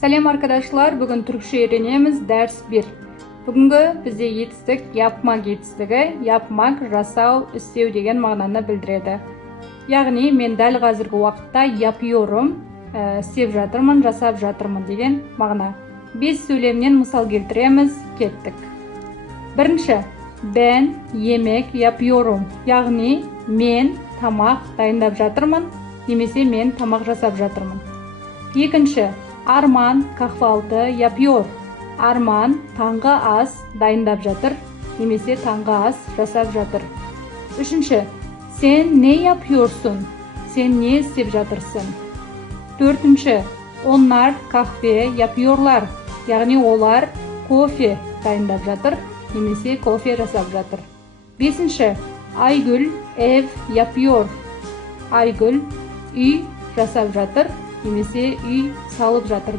Сәлем arkadaşlar, бүгін түркше үйренеміз, дәрс 1. Бүгінгі бізде етістік yapmak етістігі, yapmak, жасау, істеу деген мағынаны білдіреді. Яғни, мен дәл қазіргі уақытта yapıyorum, істеп жатырмын, жасап жатырмын деген мағына. 5 сөйлемнен мысал келтіреміз, кеттік. Бірінші, ben yemek yapıyorum. Яғни, мен тамақ дайындап жатырмын, немесе мен тамақ жасап жатырмын. Екінші, Arman kahvaltı yapıyor. Arman таңғы ас дайындап жатыр, немесе таңғы ас жасап жатыр. Үшінші, sen ne yapıyorsun? Sen ne істеп жатырсың? Төртінші, onlar kahve yapıyorlar. Яғни олар кофе дайындап жатыр, немесе кофе жасап жатыр. Бесінші, Aygül ev yapıyor. Aygül үй жасап жатыр, немесе үй салып жатыр.